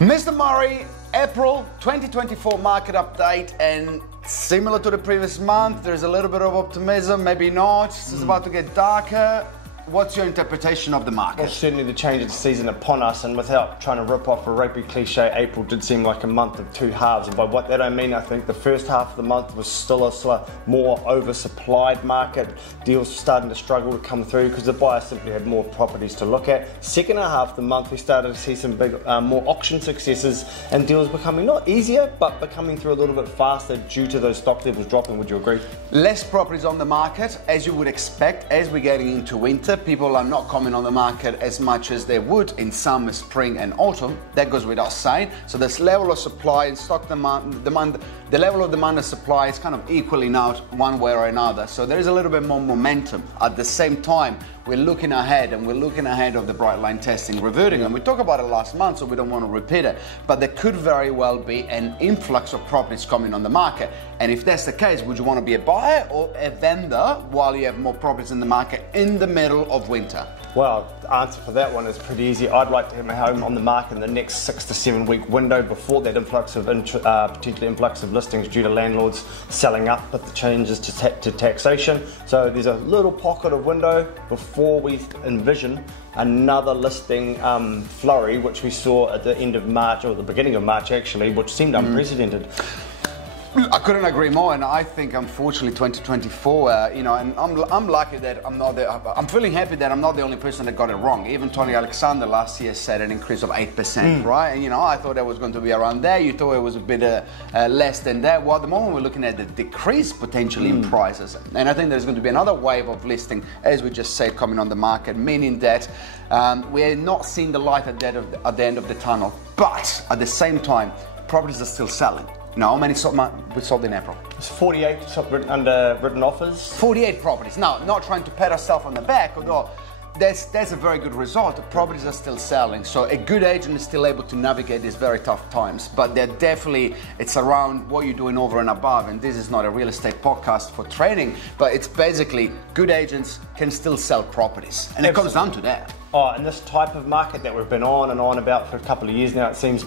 Mr. Murray, April 2024 market update, and similar to the previous month, there's a little bit of optimism, maybe not. It's about to get darker. What's your interpretation of the market? Well, certainly the change of the season upon us, and without trying to rip off a rugby cliche, April did seem like a month of two halves. And by what that I mean, I think the first half of the month was still a more oversupplied market. Deals were starting to struggle to come through because the buyers simply had more properties to look at. Second half of the month, we started to see some big, more auction successes, and deals becoming not easier, but becoming through a little bit faster due to those stock levels dropping. Would you agree? Less properties on the market, as you would expect, as we're getting into winter. People are not coming on the market as much as they would in summer, spring and autumn. That goes without saying. So this level of supply and stock demand, the level of demand and supply is kind of equaling out one way or another. So there is a little bit more momentum. At the same time, we're looking ahead, and we're looking ahead of the bright line testing reverting. And we talked about it last month, so we don't want to repeat it. But there could very well be an influx of properties coming on the market. And if that's the case, would you want to be a buyer or a vendor while you have more properties in the market in the middle of winter? Well, the answer for that one is pretty easy. I'd like to have my home on the market in the next 6 to 7 week window before that influx of potentially influx of listings due to landlords selling up with the changes to taxation. So there's a little pocket of window before we envision another listing flurry, which we saw at the end of March, or the beginning of March actually, which seemed unprecedented. I couldn't agree more, and I think unfortunately 2024, and I'm lucky that I'm feeling happy that I'm not the only person that got it wrong. Even Tony Alexander last year said an increase of 8%, right? And I thought that was going to be around there. You thought it was a bit less than that. Well, at the moment we're looking at the decrease potentially in prices, and I think there's going to be another wave of listing, as we just said, coming on the market, meaning that we're not seeing the light at the end of the tunnel. But at the same time, properties are still selling. How many we sold in April? It's 48 written offers. 48 properties. Now, not trying to pat ourselves on the back, although that's a very good result. The properties are still selling. So a good agent is still able to navigate these very tough times. But it's around what you're doing over and above. And this is not a real estate podcast for training, but it's basically good agents can still sell properties. And it comes down to that. Oh, and this type of market that we've been on and on about for a couple of years now, it seems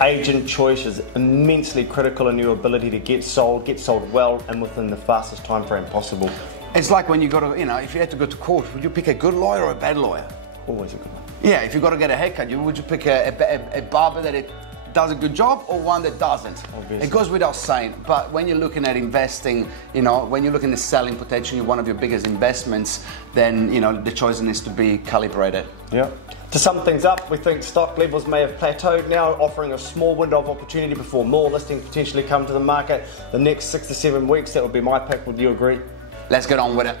agent choice is immensely critical in your ability to get sold well and within the fastest time frame possible. It's like when you go to, if you had to go to court, would you pick a good lawyer or a bad lawyer? Always a good one. Yeah, if you got to get a haircut, would you pick a barber that does a good job or one that doesn't? Obviously. It goes without saying. But when you're looking at investing, when you're looking at selling potentially one of your biggest investments, then the choice needs to be calibrated. Yeah. To sum things up, we think stock levels may have plateaued now, offering a small window of opportunity before more listings potentially come to the market. The next 6 to 7 weeks, that would be my pick. Would you agree? Let's get on with it.